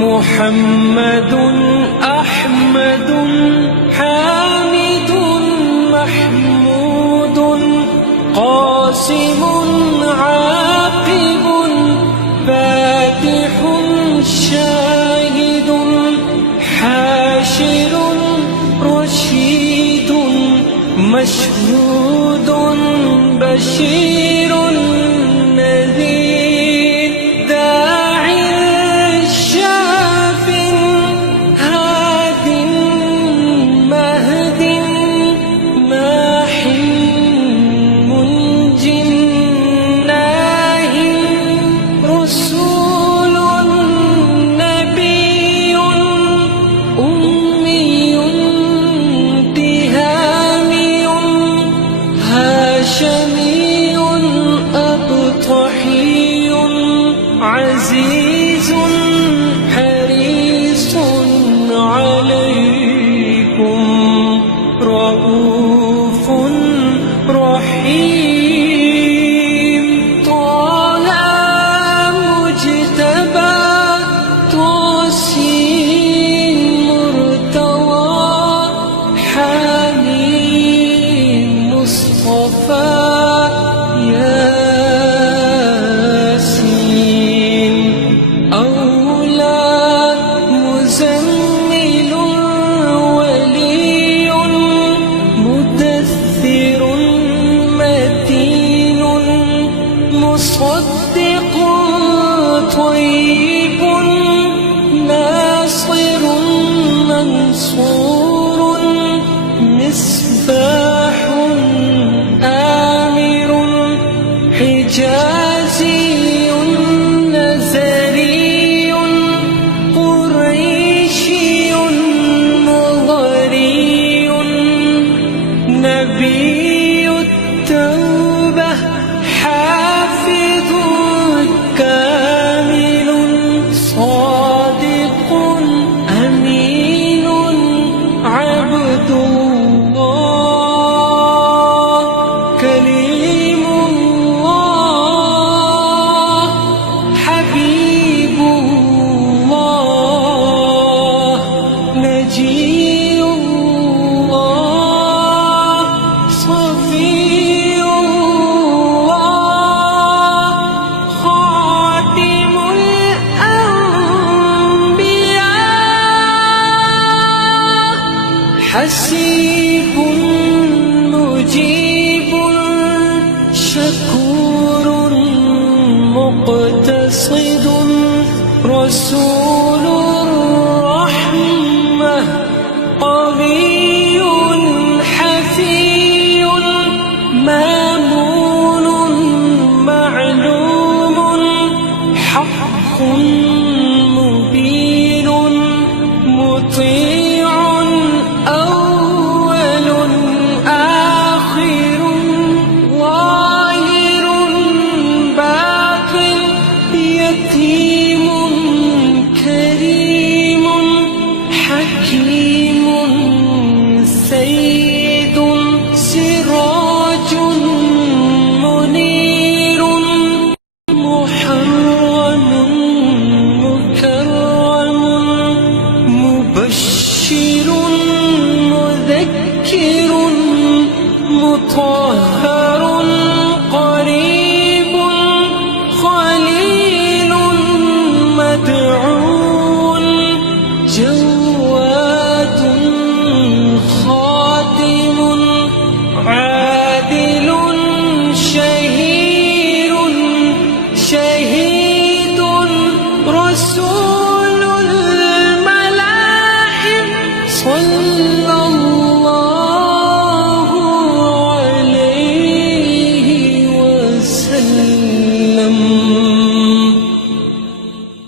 محمد أحمد حامد محمود قاسم عاقب فاتح شاهد حاشر رشيد مشهود بشير نذير داع شاف هاد مهد ماح منج ناه رسول نبي أمي تهامي هاشمي أبطحي عزيز حريص عليكم رؤوف رحيم طه مجتبى توسين مرتوى حميم مصطفى ياسين أولاد مزمل ولي مدثر متين مصدق طيب ناصر منصور مصباح آمر حجازي نزري قريشي مغري نبي التوبة حافظ كامل صادق أمين عبد الله كليم الله حبيب الله نجي الله صفي الله خاتم الأنبياء حسيب مجيب شكور مقتصد رسول الرحمة قوي حفي مامون معلوم حق مبين مطيع أول آخر ظاهر باطن يتيم